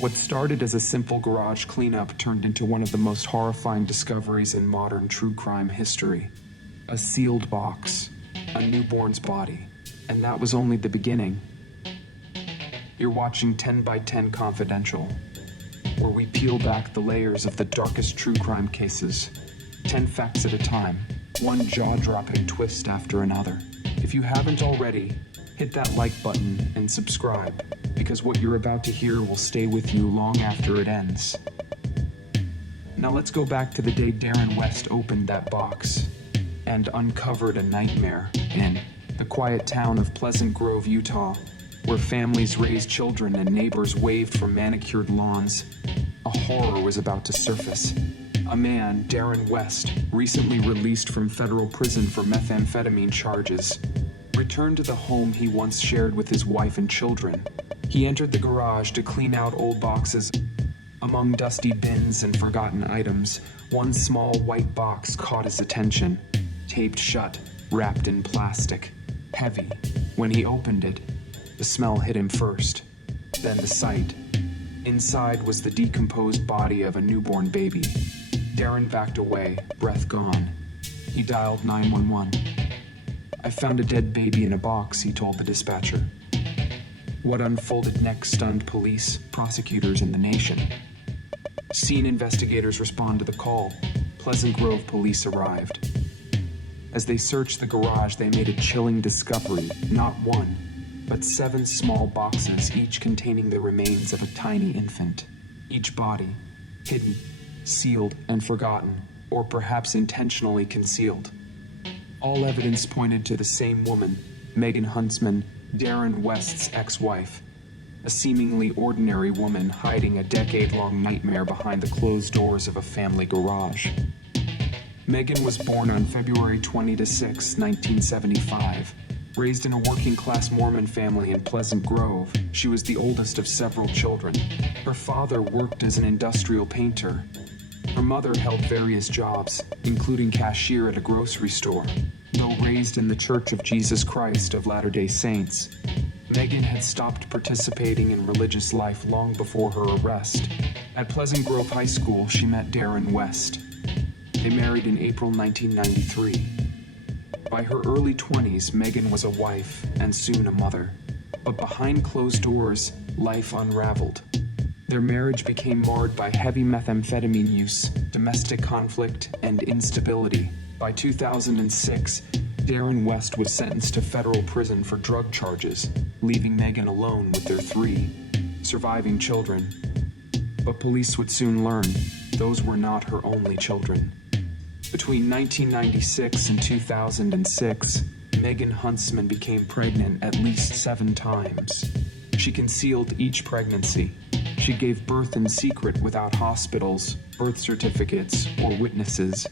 What started as a simple garage cleanup turned into one of the most horrifying discoveries in modern true crime history. A sealed box, a newborn's body, and that was only the beginning. You're watching 10 by 10 Confidential, where we peel back the layers of the darkest true crime cases, 10 facts at a time, one jaw-dropping twist after another. If you haven't already, hit that like button and subscribe, because what you're about to hear will stay with you long after it ends. Now let's go back to the day Darren West opened that box and uncovered a nightmare in the quiet town of Pleasant Grove, Utah, where families raised children and neighbors waved from manicured lawns. A horror was about to surface. A man, Darren West, recently released from federal prison for methamphetamine charges, returned to the home he once shared with his wife and children. He entered the garage to clean out old boxes. Among dusty bins and forgotten items, one small white box caught his attention. Taped shut, wrapped in plastic, heavy. When he opened it, the smell hit him first, then the sight. Inside was the decomposed body of a newborn baby. Darren backed away, breath gone. He dialed 911. "I found a dead baby in a box," he told the dispatcher. What unfolded next stunned police, prosecutors, and the nation. Scene investigators respond to the call. Pleasant Grove police arrived. As they searched the garage, they made a chilling discovery. Not one, but 7 small boxes, each containing the remains of a tiny infant. Each body, hidden, sealed, and forgotten, or perhaps intentionally concealed. All evidence pointed to the same woman, Megan Huntsman, Darren West's ex-wife. A seemingly ordinary woman hiding a decade-long nightmare behind the closed doors of a family garage. Megan was born on February 26, 1975. Raised in a working-class Mormon family in Pleasant Grove, she was the oldest of several children. Her father worked as an industrial painter. Her mother held various jobs, including cashier at a grocery store. Though raised in the Church of Jesus Christ of Latter-day Saints, Megan had stopped participating in religious life long before her arrest. At Pleasant Grove High School, she met Darren West. They married in April 1993. By her early 20s, Megan was a wife and soon a mother. But behind closed doors, life unraveled. Their marriage became marred by heavy methamphetamine use, domestic conflict, and instability. By 2006, Darren West was sentenced to federal prison for drug charges, leaving Megan alone with their 3 surviving children. But police would soon learn those were not her only children. Between 1996 and 2006, Megan Huntsman became pregnant at least 7 times. She concealed each pregnancy. She gave birth in secret without hospitals, birth certificates, or witnesses.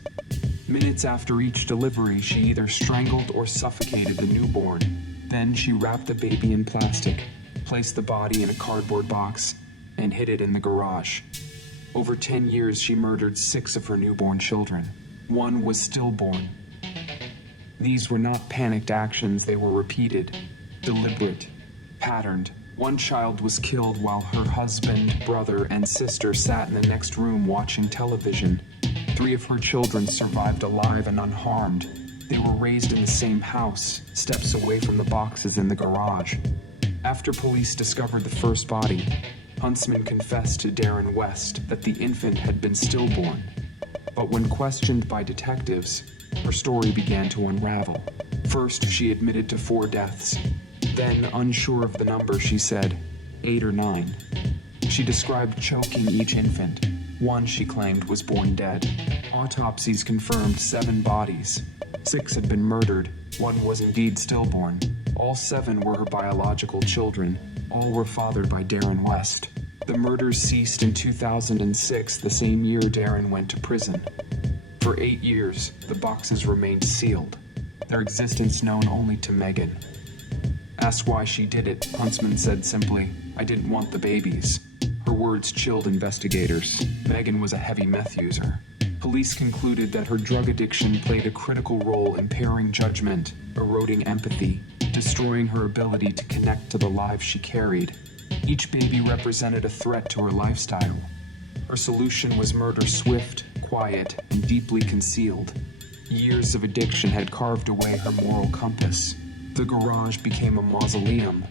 Minutes after each delivery, she either strangled or suffocated the newborn. Then she wrapped the baby in plastic, placed the body in a cardboard box, and hid it in the garage. Over 10 years, she murdered 6 of her newborn children. 1 was stillborn. These were not panicked actions, they were repeated, deliberate, patterned. 1 child was killed while her husband, brother, and sister sat in the next room watching television. 3 of her children survived alive and unharmed. They were raised in the same house, steps away from the boxes in the garage. After police discovered the first body, Huntsman confessed to Darren West that the infant had been stillborn. But when questioned by detectives, her story began to unravel. First, she admitted to 4 deaths. Then, unsure of the number, she said 8 or 9. She described choking each infant. 1, she claimed, was born dead. Autopsies confirmed 7 bodies. 6 had been murdered. 1 was indeed stillborn. All 7 were her biological children. All were fathered by Darren West. The murders ceased in 2006, the same year Darren went to prison. For 8 years, the boxes remained sealed, their existence known only to Megan. Asked why she did it, Huntsman said simply, "I didn't want the babies." Her words chilled investigators. Megan was a heavy meth user. Police concluded that her drug addiction played a critical role impairing judgment, eroding empathy, destroying her ability to connect to the lives she carried. Each baby represented a threat to her lifestyle. Her solution was murder swift, quiet, and deeply concealed. Years of addiction had carved away her moral compass. The garage became a mausoleum.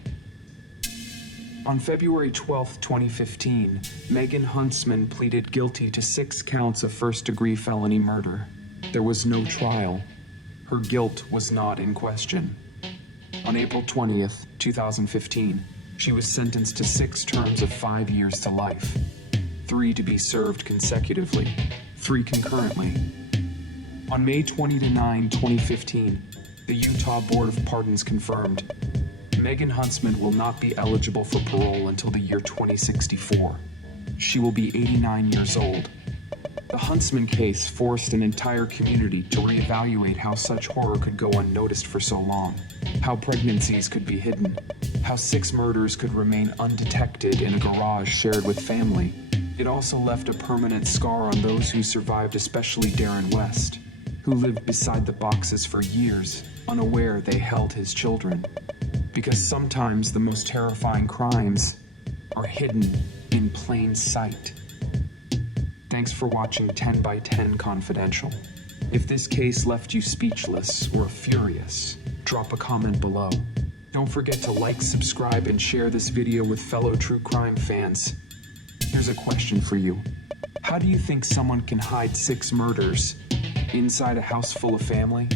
On February 12, 2015, Megan Huntsman pleaded guilty to 6 counts of first-degree felony murder. There was no trial. Her guilt was not in question. On April 20th, 2015, she was sentenced to 6 terms of 5 years to life. 3 to be served consecutively, 3 concurrently. On May 29, 2015, the Utah Board of Pardons confirmed Megan Huntsman will not be eligible for parole until the year 2064. She will be 89 years old. The Huntsman case forced an entire community to reevaluate how such horror could go unnoticed for so long, how pregnancies could be hidden, how 6 murders could remain undetected in a garage shared with family. It also left a permanent scar on those who survived, especially Darren West, who lived beside the boxes for years, unaware they held his children. Because sometimes the most terrifying crimes are hidden in plain sight. Thanks for watching 10 by 10 Confidential. If this case left you speechless or furious, drop a comment below. Don't forget to like, subscribe, and share this video with fellow true crime fans. Here's a question for you. How do you think someone can hide 6 murders inside a house full of family?